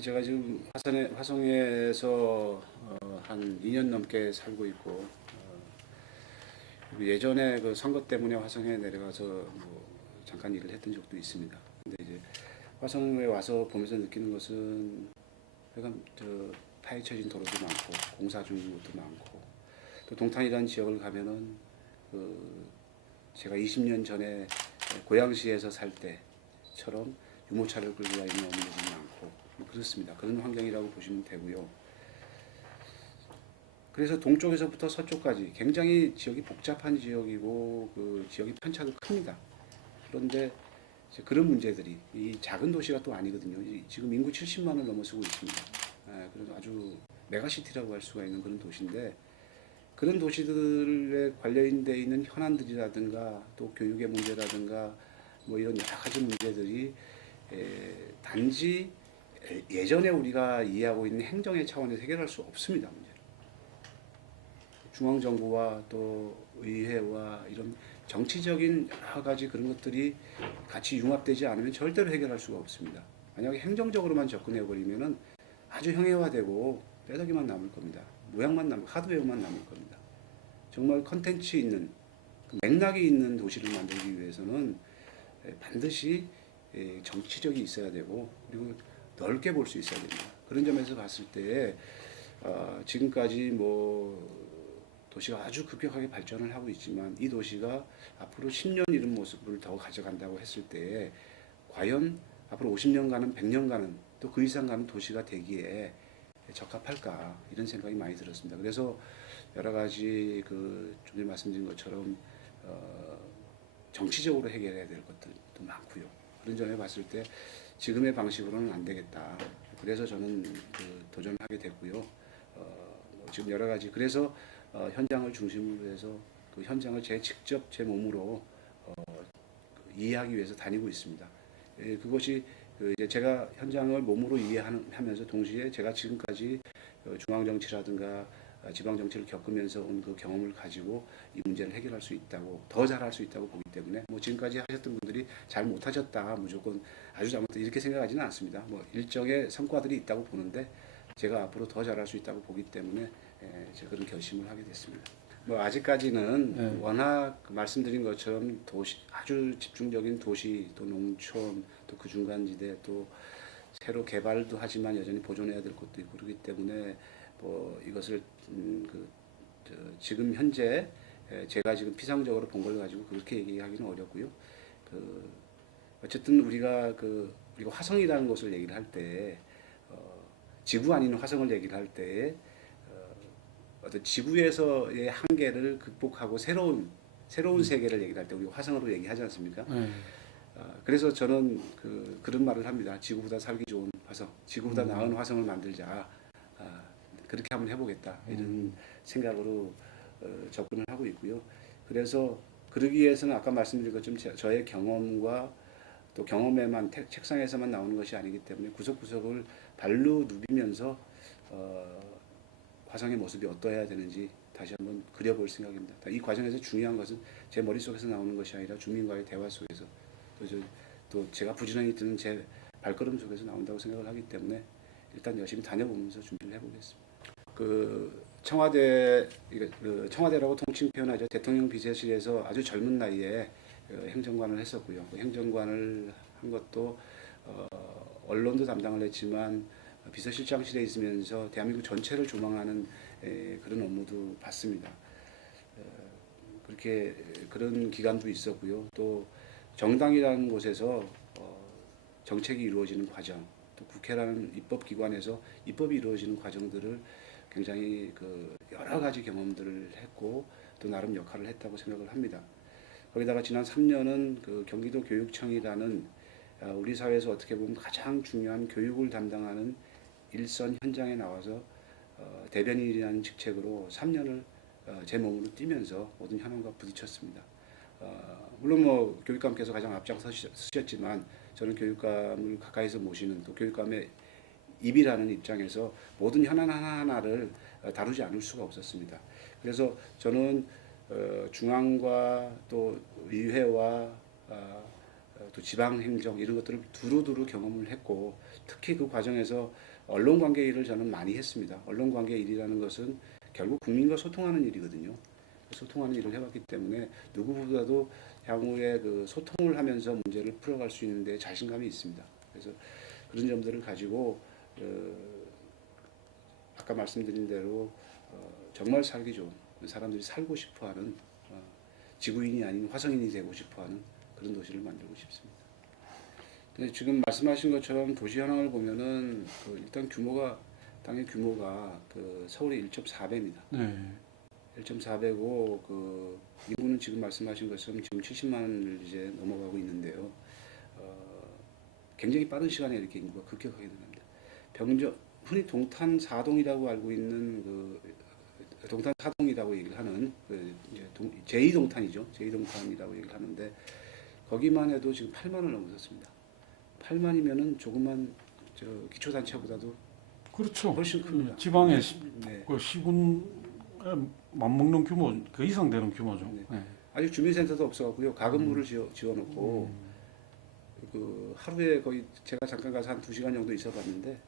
제가 지금 화성에서 한 2년 넘게 살고 있고, 예전에 그 선거 때문에 화성에 내려가서 뭐 잠깐 일을 했던 적도 있습니다. 근데 이제 화성에 와서 보면서 느끼는 것은 약간 파헤쳐진 도로도 많고 공사 중인 것도 많고, 또 동탄이라는 지역을 가면은 그 제가 20년 전에 고양시에서 살 때처럼 유모차를 끌고 다니는 어머니들이 많고 뭐 그렇습니다. 그런 환경이라고 보시면 되고요. 그래서 동쪽에서부터 서쪽까지 굉장히 지역이 복잡한 지역이고 그 지역이 편차도 큽니다. 그런데 그런 문제들이 이 작은 도시가 또 아니거든요. 지금 인구 70만을 넘어서고 있습니다. 그래서 아주 메가시티라고 할 수가 있는 그런 도시인데, 그런 도시들에 관련돼 있는 현안들이라든가 또 교육의 문제라든가 뭐 이런 여러 가지 문제들이 단지 예전에 우리가 이해하고 있는 행정의 차원에서 해결할 수 없습니다. 문제를. 중앙정부와 또 의회와 이런 정치적인 여러 가지 그런 것들이 같이 융합되지 않으면 절대로 해결할 수가 없습니다. 만약에 행정적으로만 접근해버리면은 아주 형해화되고 뼈다귀만 남을 겁니다. 모양만 남을, 하드웨어만 남을 겁니다. 정말 컨텐츠 있는, 맥락이 있는 도시를 만들기 위해서는 반드시 정치력이 있어야 되고, 그리고 넓게 볼 수 있어야 됩니다. 그런 점에서 봤을 때 지금까지 뭐 도시가 아주 급격하게 발전을 하고 있지만, 이 도시가 앞으로 10년 이런 모습을 더 가져간다고 했을 때 과연 앞으로 50년간은 100년간은 또 그 이상 가는 도시가 되기에 적합할까, 이런 생각이 많이 들었습니다. 그래서 여러 가지 좀 전에 말씀드린 것처럼 정치적으로 해결해야 될 것들도 많고요. 그런 점에 봤을 때 지금의 방식으로는 안 되겠다. 그래서 저는 도전하게 됐고요. 지금 여러 가지, 그래서 현장을 중심으로 해서 그 현장을 직접 제 몸으로 이해하기 위해서 다니고 있습니다. 그것이 이제 제가 현장을 몸으로 이해하면서 동시에 제가 지금까지 중앙 정치라든가 지방 정치를 겪으면서 온 그 경험을 가지고 이 문제를 해결할 수 있다고, 더 잘할 수 있다고 보기 때문에, 뭐 지금까지 하셨던 분들이 잘 못하셨다, 무조건 아주 잘못했다, 이렇게 생각하지는 않습니다. 뭐 일정의 성과들이 있다고 보는데, 제가 앞으로 더 잘할 수 있다고 보기 때문에 제가 그런 결심을 하게 됐습니다. 뭐 아직까지는 워낙 말씀드린 것처럼 도시, 아주 집중적인 도시, 또 농촌, 또 그 중간지대, 또 새로 개발도 하지만 여전히 보존해야 될 것도 있고 그렇기 때문에 뭐 이것을 지금 현재 제가 지금 피상적으로 본 걸 가지고 그렇게 얘기하기는 어렵고요. 어쨌든 우리가 화성이라는 것을 얘기를 할 때, 지구 아닌 화성을 얘기를 할 때 어떤 지구에서의 한계를 극복하고 새로운 세계를 얘기를 할 때 우리가 화성으로 얘기하지 않습니까? 그래서 저는 그런 말을 합니다. 지구보다 살기 좋은 화성, 지구보다 나은 화성을 만들자. 그렇게 한번 해보겠다, 이런 생각으로 접근을 하고 있고요. 그래서 그러기 위해서는 아까 말씀드린 것처럼 저의 경험과 또 경험에만 책상에서만 나오는 것이 아니기 때문에 구석구석을 발로 누비면서 화성의 모습이 어떠해야 되는지 다시 한번 그려볼 생각입니다. 이 과정에서 중요한 것은 제 머릿속에서 나오는 것이 아니라 주민과의 대화 속에서, 또 제가 부지런히 드는 제 발걸음 속에서 나온다고 생각을 하기 때문에 일단 열심히 다녀보면서 준비를 해보겠습니다. 청와대라고 통칭 표현하죠. 대통령 비서실에서 아주 젊은 나이에 행정관을 했었고요. 행정관을 한 것도 언론도 담당을 했지만 비서실장실에 있으면서 대한민국 전체를 조망하는 그런 업무도 봤습니다. 그렇게 그런 기간도 있었고요. 또 정당이라는 곳에서 정책이 이루어지는 과정, 또 국회라는 입법기관에서 입법이 이루어지는 과정들을 굉장히 여러 가지 경험들을 했고 또 나름 역할을 했다고 생각을 합니다. 거기다가 지난 3년은 경기도 교육청이라는 우리 사회에서 어떻게 보면 가장 중요한 교육을 담당하는 일선 현장에 나와서 대변인이라는 직책으로 3년을 제 몸으로 뛰면서 모든 현안과 부딪혔습니다. 물론 뭐 교육감께서 가장 앞장서셨지만 저는 교육감을 가까이서 모시는, 또 교육감의 입이라는 입장에서 모든 현안 하나하나를 다루지 않을 수가 없었습니다. 그래서 저는 중앙과 또 의회와 또 지방 행정 이런 것들을 두루두루 경험을 했고 특히 그 과정에서 언론 관계 일을 저는 많이 했습니다. 언론 관계 일이라는 것은 결국 국민과 소통하는 일이거든요. 소통하는 일을 해왔기 때문에 누구보다도 향후에 그 소통을 하면서 문제를 풀어갈 수 있는데 자신감이 있습니다. 그래서 그런 점들을 가지고 아까 말씀드린 대로 정말 살기 좋은 사람들이 살고 싶어하는 지구인이 아닌 화성인이 되고 싶어하는 그런 도시를 만들고 싶습니다. 근데 지금 말씀하신 것처럼 도시 현황을 보면은 일단 땅의 규모가 그 서울의 1.4배입니다. 네. 1.4배고 그 인구는 지금 말씀하신 것처럼 지금 70만을 이제 넘어가고 있는데요. 굉장히 빠른 시간에 이렇게 인구가 급격하게 늘어납니다. 흔히 동탄 4동이라고 알고 있는 동탄 4동이라고 얘기를 하는 이제 제2동탄이죠. 제2동탄이라고 얘기를 하는데 거기만 해도 지금 8만을 넘어섰습니다. 8만이면은 조그만 기초단체보다도 그렇죠. 훨씬 큽니다. 지방의 네. 그 시군에 맞먹는 규모 그 이상 되는 규모죠. 네. 네. 아직 주민센터도 없어갖고요. 가금물을 지어놓고 그 하루에 거의 제가 잠깐 가서 한 2시간 정도 있어봤는데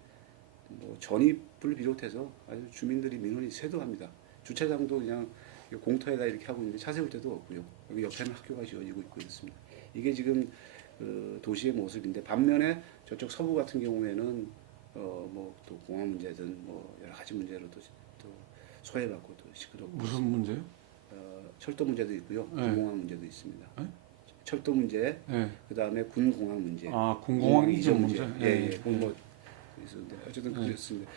뭐 전입을 비롯해서 아주 주민들이 민원이 쇄도합니다. 주차장도 그냥 공터에다 이렇게 하고 있는데 차 세울 데도 없고요. 여기 옆에는 학교가 지어지고 있고 있습니다. 이게 지금 도시의 모습인데 반면에 저쪽 서부 같은 경우에는 뭐 또 공항 문제든 뭐 여러 가지 문제로 또 소외받고 또 시끄럽고 무슨 문제요? 철도 문제도 있고요. 네. 군공항 문제도 있습니다. 네? 철도 문제, 네. 그다음에 군공항 문제, 군공항 이전 문제. 예. 뭐 있었는데 어쨌든 그랬습니다.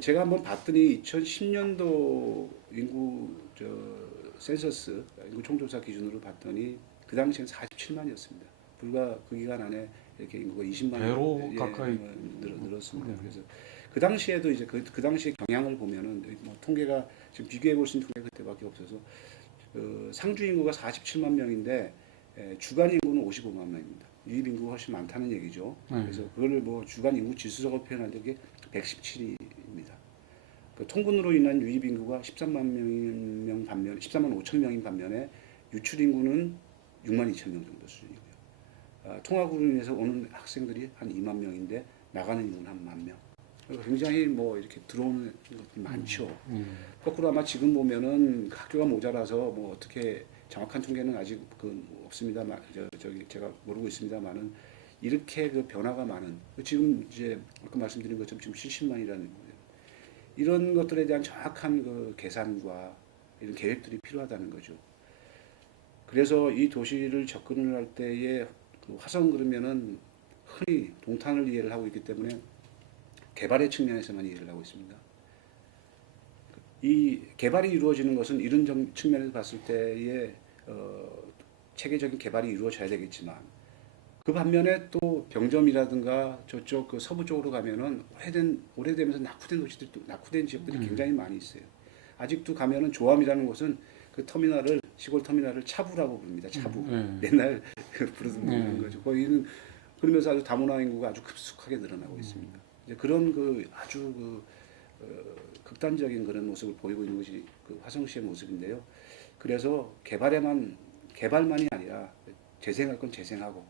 제가 한번 봤더니 2010년도 인구 센서스 인구 총조사 기준으로 봤더니 그 당시엔 47만이었습니다. 불과 그 기간 안에 이렇게 인구가 20만 배로 가까이 늘었습니다. 네. 그래서 그 당시에도 이제 그 당시의 경향을 보면은 뭐 통계가 지금 비교해 볼 수 있는 통계가 그때밖에 없어서 상주 인구가 47만 명인데 주간 인구는 55만 명입니다. 유입 인구가 훨씬 많다는 얘기죠. 그래서 그거를 뭐 주간 인구 지수적으로 표현한 게 117입니다. 그 통근으로 인한 유입 인구가 13만 명 반면 13만 5천 명인 반면에 유출 인구는 6만 2천 명 정도 수준이고요. 통학으로 인해서 오는 학생들이 한 2만 명인데 나가는 인구는 한 1만 명. 굉장히 뭐 이렇게 들어오는 것도 많죠. 거꾸로 아마 지금 보면은 학교가 모자라서 뭐 어떻게 정확한 통계는 아직 없습니다만 제가 모르고 있습니다만은 이렇게 변화가 많은 지금 이제 아까 말씀드린 것처럼 지금 70만이라는 거예요. 이런 것들에 대한 정확한 계산과 이런 계획들이 필요하다는 거죠. 그래서 이 도시를 접근을 할 때에 화성 그러면은 흔히 동탄을 이해를 하고 있기 때문에 개발의 측면에서만 이해를 하고 있습니다. 이 개발이 이루어지는 것은 이런 측면에서 봤을 때에 체계적인 개발이 이루어져야 되겠지만 그 반면에 또 병점이라든가 저쪽 서부 쪽으로 가면은 오래되면서 낙후된 도시들이 낙후된 지역들이 굉장히 많이 있어요. 아직도 가면은 조암이라는 곳은 시골 터미널을 차부라고 부릅니다. 차부. 맨날 부르는 거죠. 거기는 그러면서 아주 다문화 인구가 아주 급속하게 늘어나고 있습니다. 이제 그런 아주 극단적인 그런 모습을 보이고 있는 것이 화성시의 모습인데요. 그래서 개발만이 아니라 재생할 건 재생하고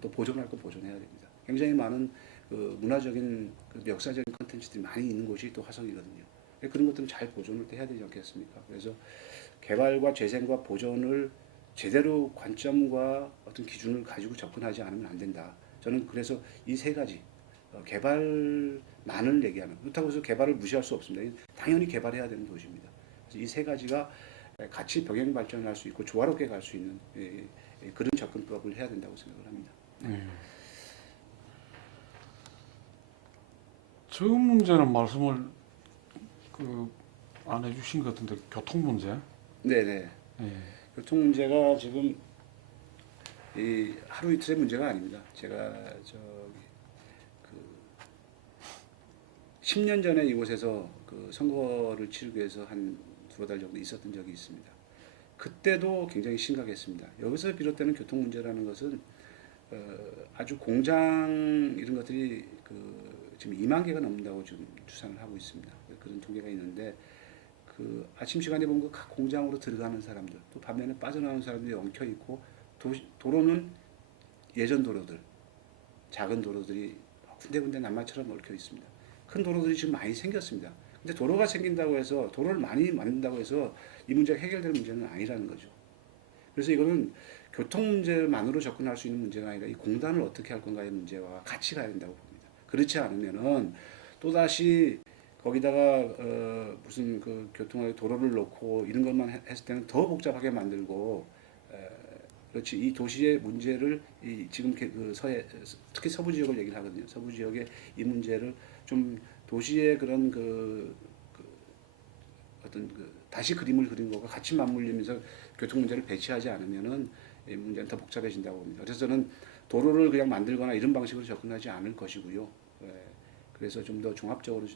또 보존할 건 보존해야 됩니다. 굉장히 많은 문화적인 역사적인 콘텐츠들이 많이 있는 곳이 또 화성이거든요. 그런 것들은 잘 보존을 해야 되지 않겠습니까? 그래서 개발과 재생과 보존을 제대로 관점과 어떤 기준을 가지고 접근하지 않으면 안 된다. 저는 그래서 이 세 가지 개발만을 얘기하는 그렇다고 해서 개발을 무시할 수 없습니다. 당연히 개발해야 되는 도시입니다. 그래서 이 세 가지가 같이 병행 발전할 수 있고 조화롭게 갈 수 있는 그런 접근법을 해야 된다고 생각을 합니다. 저 문제는 말씀을 안 해주신 것 같은데 교통 문제. 네네. 교통 문제가 지금 하루 이틀의 문제가 아닙니다. 제가 10년 전에 이곳에서 선거를 치르기 위해서 한 두어 달 정도 있었던 적이 있습니다. 그때도 굉장히 심각했습니다. 여기서 비롯되는 교통 문제라는 것은 아주 공장 이런 것들이 지금 2만 개가 넘는다고 지금 추산을 하고 있습니다. 그런 통계가 있는데 아침 시간에 보면 각 공장으로 들어가는 사람들 또 반면에 빠져나오는 사람들이 엉켜 있고 도로는 예전 도로들, 작은 도로들이 군데군데 남마처럼 얽혀 있습니다. 큰 도로들이 지금 많이 생겼습니다. 근데 도로가 생긴다고 해서 도로를 많이 만든다고 해서 이 문제가 해결될 문제는 아니라는 거죠. 그래서 이거는 교통 문제만으로 접근할 수 있는 문제가 아니라 이 공단을 어떻게 할 건가의 문제와 같이 가야 된다고 봅니다. 그렇지 않으면은 또다시 거기다가 무슨 그 교통의 도로를 놓고 이런 것만 했을 때는 더 복잡하게 만들고 그렇지 이 도시의 문제를 이 지금 그 서해 특히 서부 지역을 얘기를 하거든요. 서부 지역의 이 문제를 좀 도시의 그런 그 어떤 그 다시 그림을 그린 것과 같이 맞물리면서 교통 문제를 배치하지 않으면은 이 문제는 더 복잡해진다고 봅니다. 그래서 저는 도로를 그냥 만들거나 이런 방식으로 접근하지 않을 것이고요. 그래서 좀 더 종합적으로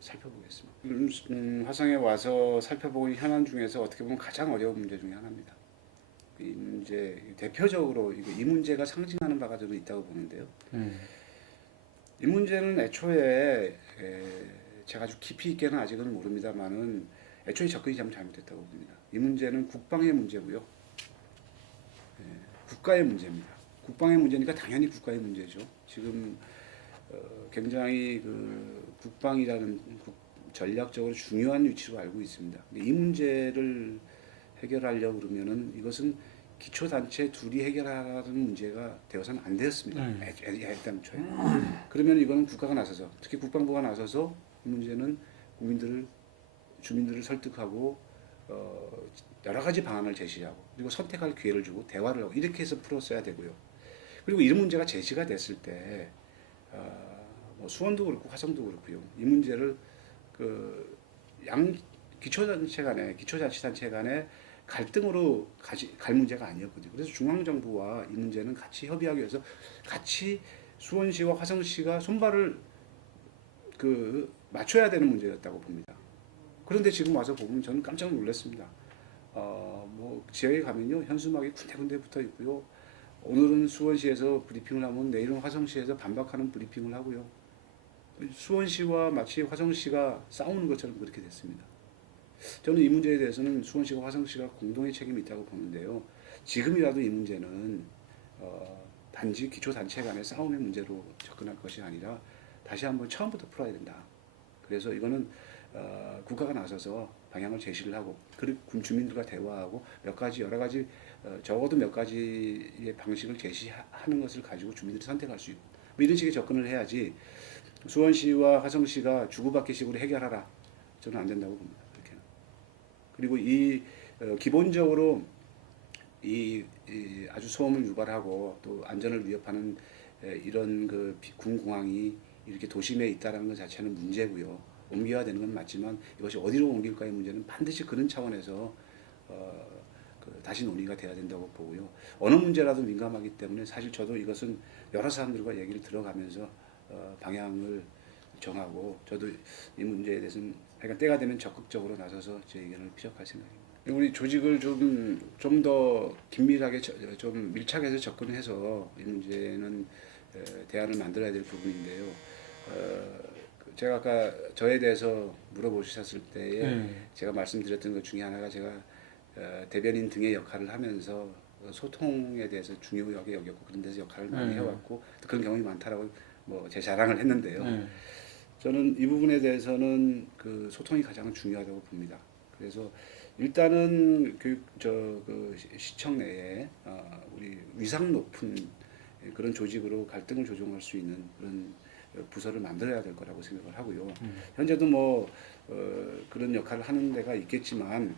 살펴보겠습니다. 화성에 와서 살펴보고 있는 현안 중에서 어떻게 보면 가장 어려운 문제 중에 하나입니다. 이 문제 대표적으로 이 문제가 상징하는 바가 저는 있다고 보는데요. 이 문제는 애초에 제가 아주 깊이 있게는 아직은 모릅니다만은 애초에 접근이 잘못됐다고 봅니다. 이 문제는 국방의 문제고요. 국가의 문제입니다. 국방의 문제니까 당연히 국가의 문제죠. 지금 굉장히 그 국방이라는 전략적으로 중요한 위치로 알고 있습니다. 이 문제를 해결하려고 그러면은 이것은 기초단체 둘이 해결하라는 문제가 되어서는 안 되었습니다. 일단 초에. 그러면 이거는 국가가 나서서 특히 국방부가 나서서 이 문제는 주민들을 설득하고 여러 가지 방안을 제시하고 그리고 선택할 기회를 주고 대화를 하고 이렇게 해서 풀었어야 되고요. 그리고 이런 문제가 제시가 됐을 때 뭐 수원도 그렇고 화성도 그렇고요. 이 문제를 그 기초자치단체 간의 갈등으로 갈 문제가 아니었거든요. 그래서 중앙정부와 이 문제는 같이 협의하기 위해서 같이 수원시와 화성시가 손발을 맞춰야 되는 문제였다고 봅니다. 그런데 지금 와서 보면 저는 깜짝 놀랐습니다. 뭐 지역에 가면요 현수막이 군데군데 붙어 있고요. 오늘은 수원시에서 브리핑을 하면 내일은 화성시에서 반박하는 브리핑을 하고요. 수원시와 마치 화성시가 싸우는 것처럼 그렇게 됐습니다. 저는 이 문제에 대해서는 수원시와 화성시가 공동의 책임이 있다고 보는데요. 지금이라도 이 문제는 단지 기초단체 간의 싸움의 문제로 접근할 것이 아니라 다시 한번 처음부터 풀어야 된다. 그래서 이거는 국가가 나서서 방향을 제시를 하고 그리고 주민들과 대화하고 여러 가지 적어도 몇 가지의 방식을 제시하는 것을 가지고 주민들이 선택할 수 있고 뭐 이런 식의 접근을 해야지 수원시와 화성시가 주고받기식으로 해결하라 저는 안 된다고 봅니다. 그렇게는. 그리고 기본적으로 이 아주 소음을 유발하고 또 안전을 위협하는 이런 군공항이 이렇게 도심에 있다라는 것 자체는 문제고요. 옮겨야 되는 건 맞지만 이것이 어디로 옮길까의 문제는 반드시 그런 차원에서 다시 논의가 돼야 된다고 보고요. 어느 문제라도 민감하기 때문에 사실 저도 이것은 여러 사람들과 얘기를 들어가면서 방향을 정하고 저도 이 문제에 대해서는 그러니까 때가 되면 적극적으로 나서서 제 의견을 피력할 생각입니다. 우리 조직을 좀 더 긴밀하게 좀 밀착해서 접근해서 이 문제는 대안을 만들어야 될 부분인데요. 제가 아까 저에 대해서 물어보셨을 때에 제가 말씀드렸던 것 중에 하나가 제가 대변인 등의 역할을 하면서 소통에 대해서 중요하게 여겼고 그런 데서 역할을 많이 해왔고 그런 경험이 많다라고 뭐 제 자랑을 했는데요. 저는 이 부분에 대해서는 소통이 가장 중요하다고 봅니다. 그래서 일단은 시청 내에 우리 위상 높은 그런 조직으로 갈등을 조정할 수 있는 그런 부서를 만들어야 될 거라고 생각을 하고요. 현재도 뭐 그런 역할을 하는 데가 있겠지만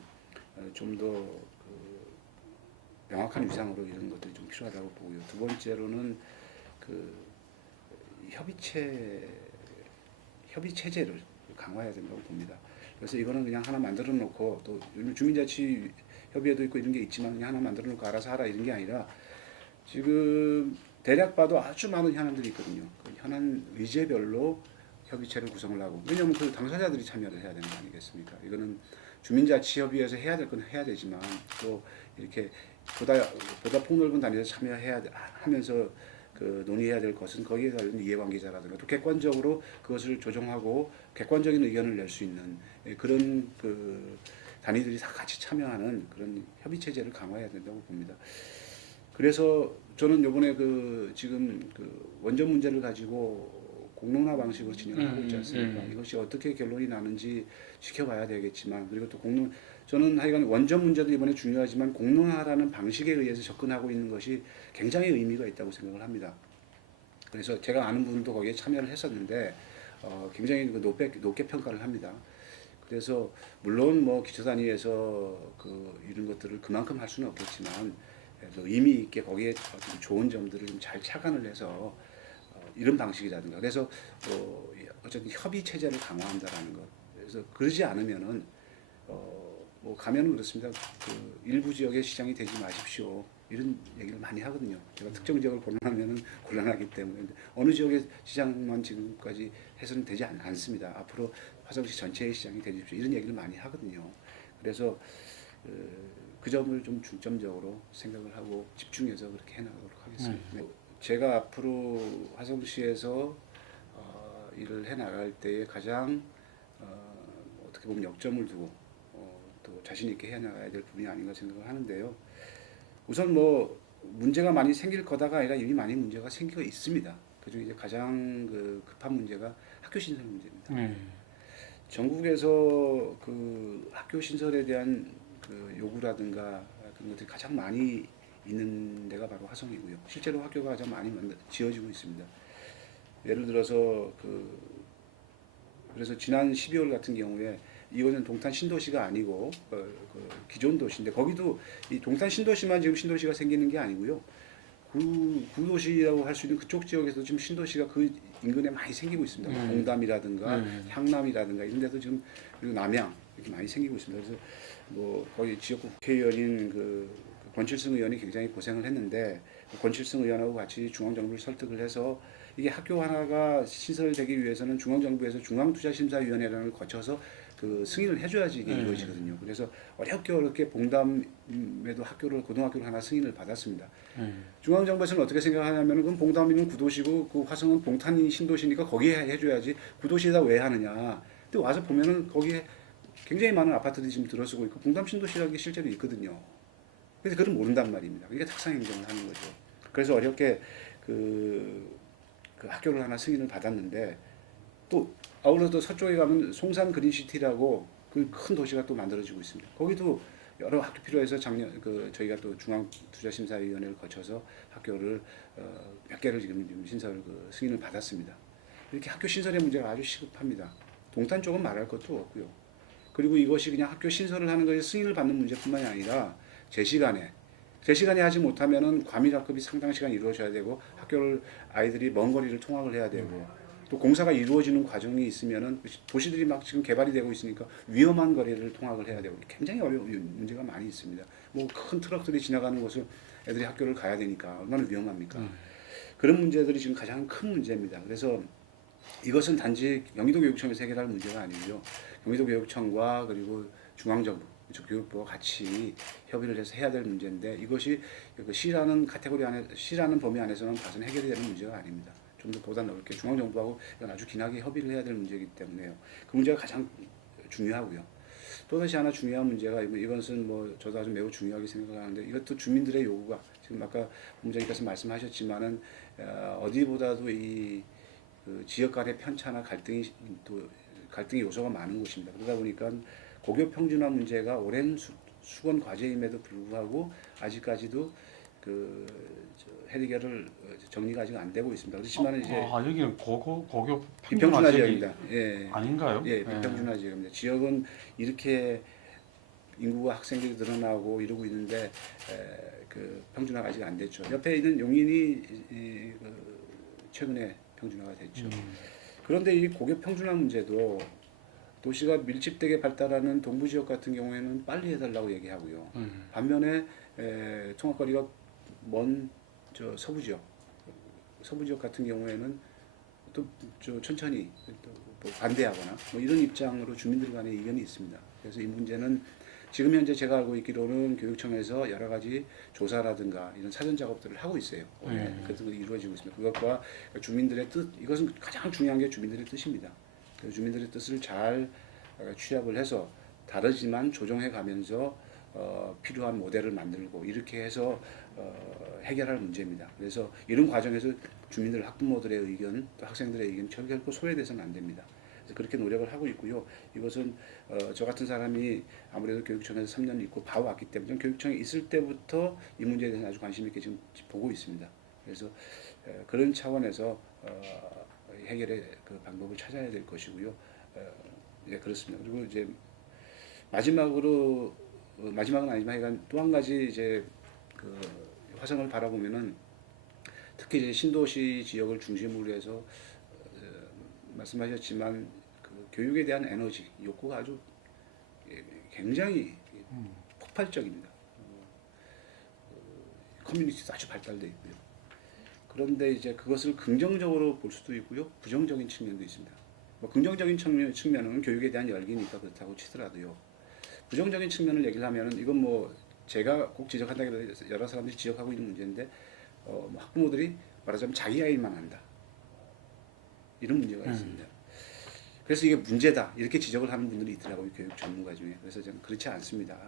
좀 더 명확한 위상으로 이런 것들이 좀 필요하다고 보고요. 두 번째로는 협의 체제를 강화해야 된다고 봅니다. 그래서 이거는 그냥 하나 만들어 놓고 또 주민자치 협의회도 있고 이런 게 있지만 그냥 하나 만들어 놓고 알아서 하라 이런 게 아니라 지금 대략 봐도 아주 많은 현안들이 있거든요. 그 현안 의제별로 협의체를 구성을 하고 왜냐하면 그 당사자들이 참여를 해야 되는 거 아니겠습니까? 이거는 주민자치협의회에서 해야 될 건 해야 되지만 또 이렇게 보다 폭넓은 단위에서 참여해야 하면서 논의해야 될 것은 거기에 관련 이해관계자라든가 또 객관적으로 그것을 조정하고 객관적인 의견을 낼 수 있는 그런 단위들이 다 같이 참여하는 그런 협의 체제를 강화해야 된다고 봅니다. 그래서 저는 이번에 지금 원전 문제를 가지고 공론화 방식으로 진행을 하고 있지 않습니까? 이것이 어떻게 결론이 나는지 지켜봐야 되겠지만, 그리고 또 저는 하여간 원전 문제도 이번에 중요하지만 공론화라는 방식에 의해서 접근하고 있는 것이 굉장히 의미가 있다고 생각을 합니다. 그래서 제가 아는 분도 거기에 참여를 했었는데 굉장히 높게 평가를 합니다. 그래서 물론 뭐 기초 단위에서 이런 것들을 그만큼 할 수는 없겠지만 그래도 의미 있게 거기에 어떤 좋은 점들을 좀 잘 착안을 해서 이런 방식이라든가, 그래서 어쨌든 협의 체제를 강화한다라는 것. 그래서 그러지 않으면은 뭐 가면은 그렇습니다. 일부 지역의 시장이 되지 마십시오. 이런 얘기를 많이 하거든요. 제가 특정 지역을 고려하면은 곤란하기 때문에. 근데 어느 지역의 시장만 지금까지 해서는 되지 않습니다. 앞으로 화성시 전체의 시장이 되십시오. 이런 얘기를 많이 하거든요. 그래서 그 점을 좀 중점적으로 생각을 하고 집중해서 그렇게 해나가도록 하겠습니다. 네. 제가 앞으로 화성시에서 일을 해나갈 때에 가장 어떻게 보면 역점을 두고 또 자신 있게 해나가야 될 부분이 아닌가 생각을 하는데요. 우선 뭐 문제가 많이 생길 거다가 아니라 이미 많이 문제가 생기고 있습니다. 그중에 이제 가장 급한 문제가 학교 신설 문제입니다. 전국에서 학교 신설에 대한 요구라든가 그런 것들이 가장 많이 있는 데가 바로 화성이고요. 실제로 학교가 가장 많이 지어지고 있습니다. 예를 들어서 그래서 지난 12월 같은 경우에 이거는 동탄 신도시가 아니고 기존 도시인데, 거기도 이 동탄 신도시만 지금 신도시가 생기는 게 아니고요. 구도시라고 할 수 있는 그쪽 지역에서 지금 신도시가 그 인근에 많이 생기고 있습니다. 공담이라든가 향남이라든가 이런 데도 지금, 그리고 남양 이렇게 많이 생기고 있습니다. 그래서 뭐 거기 지역구 국회의원인 권칠승 의원이 굉장히 고생을 했는데, 권칠승 의원하고 같이 중앙정부를 설득을 해서 이게 학교 하나가 신설되기 위해서는 중앙정부에서 중앙투자심사위원회를 거쳐서 승인을 해줘야지 이게 이루어지거든요. 그래서 어렵게 봉담에도 고등학교를 하나 승인을 받았습니다. 중앙정부에서는 어떻게 생각하냐면은 그럼 봉담이는 구도시고 화성은 동탄이 신도시니까 거기에 해줘야지 구도시에다 왜 하느냐. 근데 와서 보면은 거기에 굉장히 많은 아파트들이 지금 들어서고 있고 봉담 신도시라는 게 실제로 있거든요. 그래서 그걸 모른단 말입니다. 이게 탁상 행정을 하는 거죠. 그래서 어렵게 그 학교를 하나 승인을 받았는데, 또 아울러 또 서쪽에 가면 송산 그린시티라고 그 큰 도시가 또 만들어지고 있습니다. 거기도 여러 학교 필요해서 저희가 또 중앙투자심사위원회를 거쳐서 학교를 몇 개를 지금 신설 승인을 받았습니다. 이렇게 학교 신설의 문제가 아주 시급합니다. 동탄 쪽은 말할 것도 없고요. 그리고 이것이 그냥 학교 신설을 하는 것이 승인을 받는 문제뿐만이 아니라 제 시간에 하지 못하면은 과밀학급이 상당 시간 이루어져야 되고, 아이들이 먼 거리를 통학을 해야 되고, 또 공사가 이루어지는 과정이 있으면은 도시들이 막 지금 개발이 되고 있으니까 위험한 거리를 통학을 해야 되고 굉장히 어려운 문제가 많이 있습니다. 뭐 큰 트럭들이 지나가는 곳을 애들이 학교를 가야 되니까 얼마나 위험합니까? 그런 문제들이 지금 가장 큰 문제입니다. 그래서 이것은 단지 경기도 교육청에서 해결할 문제가 아니고요. 경기도 교육청과 그리고 중앙정부 교육부와 같이 협의를 해서 해야 될 문제인데, 이것이 시라는 시라는 범위 안에서는 봐서는 해결이 되는 문제가 아닙니다. 좀 더 보다 넓게 중앙정부하고 아주 긴하게 협의를 해야 될 문제이기 때문에요. 그 문제가 가장 중요하고요. 또다시 하나 중요한 문제가, 이것은 뭐 저도 아주 매우 중요하게 생각하는데, 이것도 주민들의 요구가 지금 아까 본부장님께서 말씀하셨지만은 어디보다도 지역 간의 편차나 갈등이 요소가 많은 곳입니다. 그러다 보니까 고교 평준화 문제가 오랜 수건 과제임에도 불구하고 아직까지도 해결을 정리가 아직 안 되고 있습니다. 그렇지만 이제 여기는 고교 비평준화 지역입니다. 예. 아닌가요? 예, 비평준화 지역입니다. 지역은 이렇게 인구가 학생들이 늘어나고 이러고 있는데 평준화가 아직 안 됐죠. 옆에 있는 용인이 최근에 평준화가 됐죠. 그런데 이 고교 평준화 문제도 도시가 밀집되게 발달하는 동부 지역 같은 경우에는 빨리 해달라고 얘기하고요. 반면에 통학거리가 먼 서부 지역 같은 경우에는 또 천천히 또 반대하거나 뭐 이런 입장으로 주민들 간의 의견이 있습니다. 그래서 이 문제는 지금 현재 제가 알고 있기로는 교육청에서 여러 가지 조사라든가 이런 사전 작업들을 하고 있어요. 그래서 이루어지고 있습니다. 그것과 주민들의 뜻, 이것은 가장 중요한 게 주민들의 뜻입니다. 주민들의 뜻을 잘 취합을 해서 다르지만 조정해 가면서 필요한 모델을 만들고 이렇게 해서 해결할 문제입니다. 그래서 이런 과정에서 주민들, 학부모들의 의견, 또 학생들의 의견 결코 소외돼서는 안 됩니다. 그래서 그렇게 노력을 하고 있고요. 이것은 저 같은 사람이 아무래도 교육청에서 3년 있고 봐왔기 때문에 교육청에 있을 때부터 이 문제에 대해서 아주 관심 있게 지금 보고 있습니다. 그래서 그런 차원에서 해결의 그 방법을 찾아야 될 것이고요. 예, 그렇습니다. 그리고 이제 마지막은 아니지만 하여간 또 한 가지 이제 그 화성을 바라보면은 특히 이제 신도시 지역을 중심으로 해서 말씀하셨지만 그 교육에 대한 에너지 욕구가 아주 굉장히 폭발적입니다. 커뮤니티도 아주 발달돼 있고요. 그런데 이제 그것을 긍정적으로 볼 수도 있고요, 부정적인 측면도 있습니다. 뭐 긍정적인 측면은 교육에 대한 열기니까 그렇다고 치더라도요. 부정적인 측면을 얘기를 하면은 이건 뭐 제가 꼭 지적한다기보다 여러 사람들이 지적하고 있는 문제인데 뭐 학부모들이 말하자면 자기 아이만 한다 이런 문제가 있습니다. 그래서 이게 문제다 이렇게 지적을 하는 분들이 있더라고요, 교육 전문가 중에. 그래서 저는 그렇지 않습니다.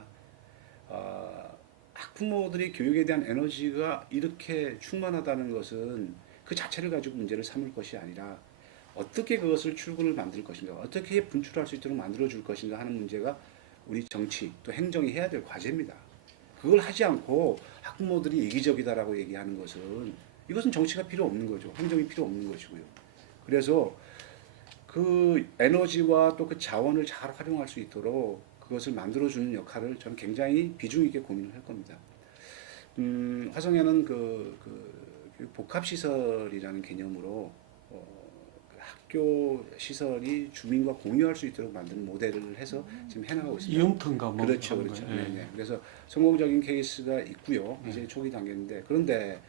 학부모들이 교육에 대한 에너지가 이렇게 충만하다는 것은 그 자체를 가지고 문제를 삼을 것이 아니라 어떻게 그것을 출구를 만들 것인가, 어떻게 분출할 수 있도록 만들어 줄 것인가 하는 문제가 우리 정치 또 행정이 해야 될 과제입니다. 그걸 하지 않고 학부모들이 이기적이다라고 얘기하는 이것은 정치가 필요 없는 거죠. 행정이 필요 없는 것이고요. 그래서 그 에너지와 또 그 자원을 잘 활용할 수 있도록 그것을 만들어주는 역할을 저는 굉장히 비중 있게 고민을 할 겁니다. 화성에는 그 복합시설이라는 개념으로 학교 시설이 주민과 공유할 수 있도록 만드는 모델을 해서 지금 해나가고 있습니다. 이음터인가 뭐 그렇죠, 그렇죠. 네. 그래서 성공적인 케이스가 있고요. 이제 초기 단계인데 그런데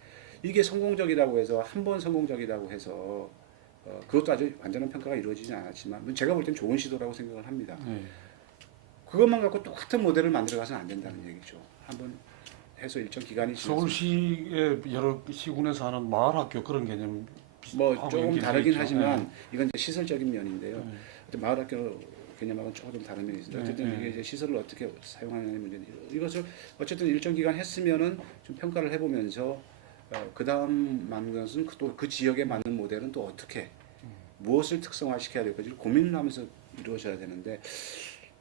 이게 성공적이라고 해서 한 번 성공적이라고 해서 그것도 아주 완전한 평가가 이루어지지 않았지만 제가 볼 땐 좋은 시도라고 생각을 합니다. 그것만 갖고 똑같은 모델을 만들어가서는 안 된다는 얘기죠. 한번 해서 일정 기간이 지나서 서울시의 여러 시군에서 하는 마을학교 그런 개념 뭐 하고 조금 연결돼 다르긴 있죠. 하지만 이건 이제 시설적인 면인데요. 마을학교 개념하고는 조금 다른 면이 있습니다. 어쨌든 이게 이제 시설을 어떻게 사용하느냐의 문제인데 이것을 어쨌든 일정 기간 했으면은 좀 평가를 해보면서 그 다음 맞는 것은 또 그 지역에 맞는 모델은 또 어떻게 무엇을 특성화시켜야 될 건지 고민을 하면서 이루어져야 되는데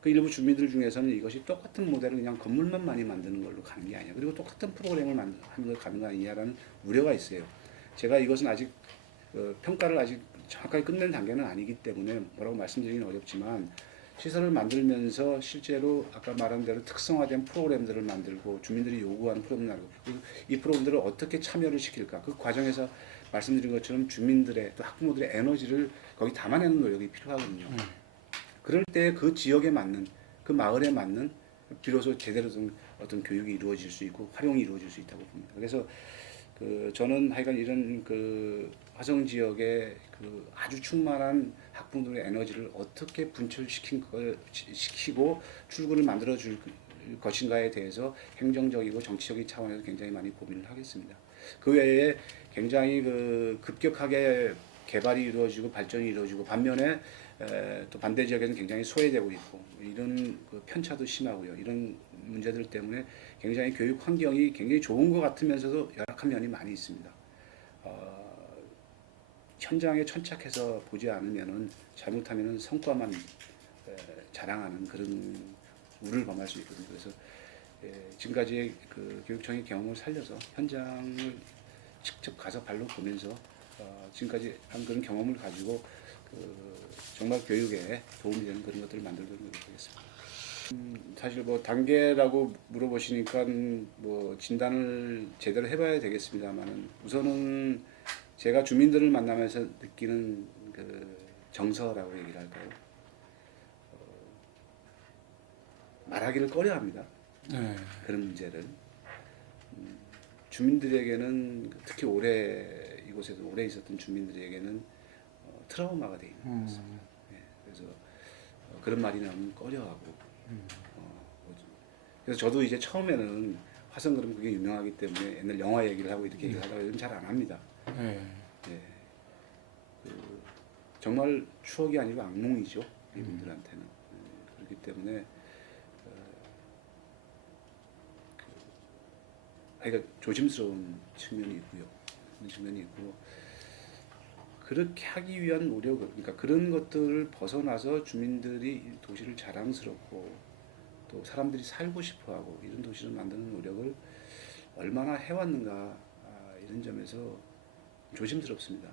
그 일부 주민들 중에서는 이것이 똑같은 모델을 그냥 건물만 많이 만드는 걸로 가는 게 아니야. 그리고 똑같은 프로그램을 하는 걸 가는 거 아니냐라는 우려가 있어요. 제가 이것은 아직 평가를 아직 정확하게 끝낸 단계는 아니기 때문에 뭐라고 말씀드리기는 어렵지만 시설을 만들면서 실제로 아까 말한 대로 특성화된 프로그램들을 만들고 주민들이 요구하는 프로그램을 만들고 이 프로그램들을 어떻게 참여를 시킬까 그 과정에서 말씀드린 것처럼 주민들의 또 학부모들의 에너지를 거기 담아내는 노력이 필요하거든요. 그럴 때 그 지역에 맞는 그 마을에 맞는 비로소 제대로 된 어떤 교육이 이루어질 수 있고 활용이 이루어질 수 있다고 봅니다. 그래서 저는 하여간 이런 화성 지역의 아주 충만한 학부모들의 에너지를 어떻게 분출시키고 출구를 만들어 줄 것인가에 대해서 행정적이고 정치적인 차원에서 굉장히 많이 고민을 하겠습니다. 그 외에 굉장히 급격하게 개발이 이루어지고 발전이 이루어지고 반면에 또 반대 지역에는 굉장히 소외되고 있고 이런 편차도 심하고요. 이런 문제들 때문에 굉장히 교육 환경이 굉장히 좋은 것 같으면서도 열악한 면이 많이 있습니다. 현장에 천착해서 보지 않으면은 잘못하면은 성과만 자랑하는 그런 우를 범할 수 있거든요. 그래서 지금까지 교육청의 경험을 살려서 현장을 직접 가서 발로 보면서 지금까지 한 그런 경험을 가지고 정말 교육에 도움이 되는 그런 것들을 만들도록 노력하겠습니다. 사실 뭐 단계라고 물어보시니까 뭐 진단을 제대로 해봐야 되겠습니다만은 우선은 제가 주민들을 만나면서 느끼는 정서라고 얘기를 할까요? 말하기를 꺼려합니다. 그런 문제를 주민들에게는 특히 이곳에서 오래 있었던 주민들에게는 트라우마가 돼 있는 것 같습니다. 그래서 그런 말이 나오면 꺼려하고 그래서 저도 이제 처음에는 화성 그러면 그게 유명하기 때문에 옛날 영화 얘기를 하고 이렇게 얘기를 하다가 요즘 잘 안 합니다. 정말 추억이 아니고 악몽이죠. 이분들한테는. 그렇기 때문에 그러니까 조심스러운 측면이 있고요. 그런 측면이 있고 그렇게 하기 위한 노력을 그러니까 그런 것들을 벗어나서 주민들이 이 도시를 자랑스럽고 또 사람들이 살고 싶어하고 이런 도시를 만드는 노력을 얼마나 해왔는가 이런 점에서 조심스럽습니다.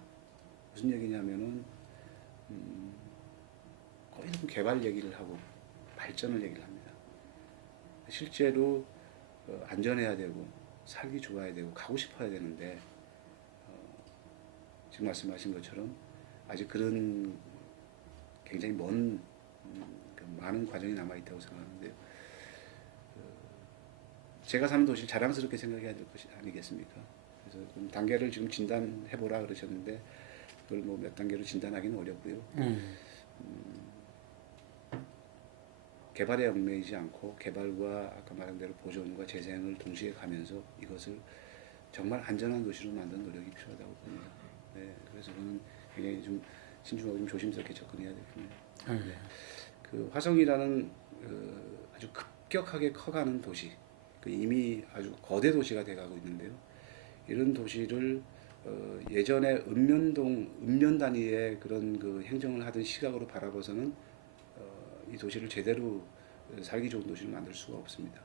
무슨 얘기냐면은 거의 좀 개발 얘기를 하고 발전을 얘기를 합니다. 실제로 안전해야 되고 살기 좋아야 되고 가고 싶어야 되는데 지금 말씀하신 것처럼 아직 그런 굉장히 먼 많은 과정이 남아 있다고 생각하는데요. 제가 사는 도시를 자랑스럽게 생각해야 될 것이 아니겠습니까? 그래서 좀 단계를 지금 진단해 보라 그러셨는데 그걸 뭐 몇 단계로 진단하기는 어렵고요. 개발에 얽매이지 않고 개발과 아까 말한 대로 보존과 재생을 동시에 가면서 이것을 정말 안전한 도시로 만드는 노력이 필요하다고 봅니다. 네, 그래서 저는 굉장히 좀 신중하고 좀 조심스럽게 접근해야 되겠네요. 네. 그 화성이라는 아주 급격하게 커가는 도시, 이미 아주 거대 도시가 돼가고 있는데요. 이런 도시를 예전에 읍면 단위의 그런 그 행정을 하던 시각으로 바라봐서는 이 도시를 제대로 살기 좋은 도시를 만들 수가 없습니다.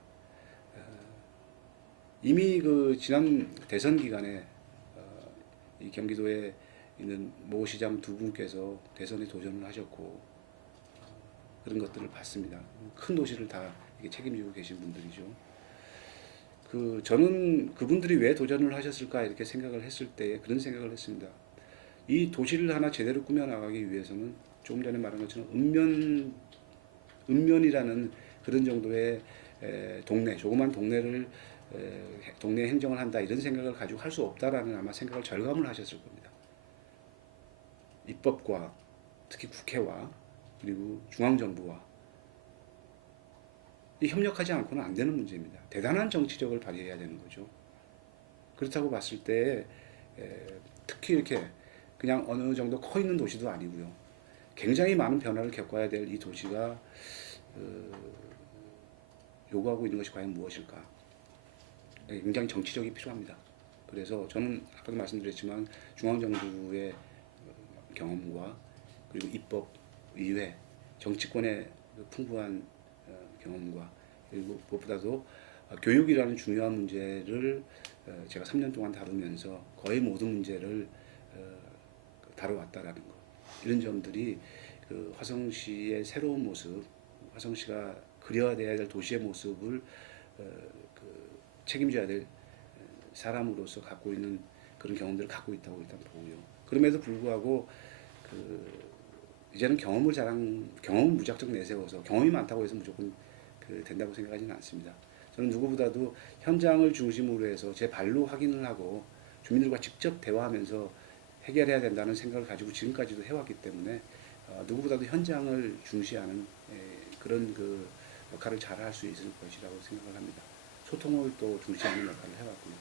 이미 그 지난 대선 기간에 이 경기도에 있는 모 시장 두 분께서 대선에 도전을 하셨고 그런 것들을 봤습니다. 큰 도시를 다 이게 책임지고 계신 분들이죠. 저는 그분들이 왜 도전을 하셨을까 이렇게 생각을 했을 때 그런 생각을 했습니다. 이 도시를 하나 제대로 꾸며나가기 위해서는 조금 전에 말한 것처럼 읍면이라는 그런 정도의 동네, 조그만 동네를 동네 행정을 한다 이런 생각을 가지고 할 수 없다라는 아마 생각을 절감을 하셨을 겁니다. 입법과 특히 국회와 그리고 중앙정부와 이 협력하지 않고는 안 되는 문제입니다. 대단한 정치력을 발휘해야 되는 거죠. 그렇다고 봤을 때 특히 이렇게 그냥 어느 정도 커 있는 도시도 아니고요. 굉장히 많은 변화를 겪어야 될 이 도시가 요구하고 있는 것이 과연 무엇일까? 굉장히 정치력이 필요합니다. 그래서 저는 아까도 말씀드렸지만 중앙정부의 경험과 그리고 입법, 의회, 정치권의 풍부한 경험과 그리고 무엇보다도 교육이라는 중요한 문제를 제가 3년 동안 다루면서 거의 모든 문제를 다뤄왔다라는 것 이런 점들이 그 화성시의 새로운 모습, 화성시가 그려야 될 도시의 모습을 책임져야 될 사람으로서 갖고 있는 그런 경험들을 갖고 있다고 일단 보고요. 그럼에도 불구하고 이제는 경험은 무작정 내세워서 경험이 많다고 해서 무조건 된다고 생각하지는 않습니다. 저는 누구보다도 현장을 중심으로 해서 제 발로 확인을 하고 주민들과 직접 대화하면서 해결해야 된다는 생각을 가지고 지금까지도 해왔기 때문에 누구보다도 현장을 중시하는 그런 그 역할을 잘 할 수 있을 것이라고 생각을 합니다. 소통을 또 중시하는 역할을 해왔고요.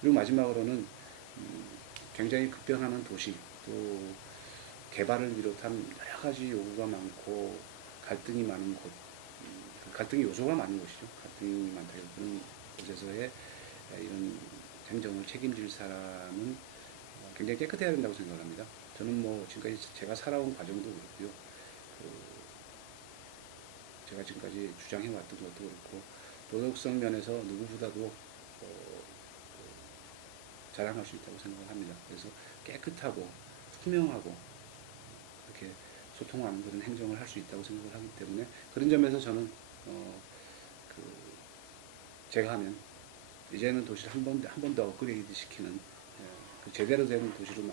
그리고 마지막으로는 굉장히 급변하는 도시 또 개발을 비롯한 여러 가지 요구가 많고 갈등이 많은 곳, 갈등의 요소가 많은 곳이죠. 갈등이 많다 그런 곳에서의 이런 행정을 책임질 사람은 굉장히 깨끗해야 된다고 생각합니다. 저는 뭐 지금까지 제가 살아온 과정도 그렇고요. 제가 지금까지 주장해왔던 것도 그렇고 도덕성 면에서 누구보다도 자랑할 수 있다고 생각을 합니다. 그래서 깨끗하고 투명하고 이렇게 소통하는 그런 행정을 할 수 있다고 생각을 하기 때문에 그런 점에서 저는 제가 하면 이제는 도시를 한 번 더 업그레이드 시키는 제대로 된 도시로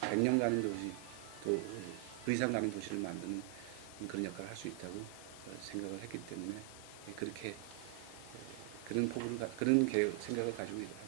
100년 가는 도시 또 그 이상 가는 도시를 만드는 그런 역할을 할 수 있다고 생각을 했기 때문에 그렇게 그런 생각을 가지고 일을 합니다.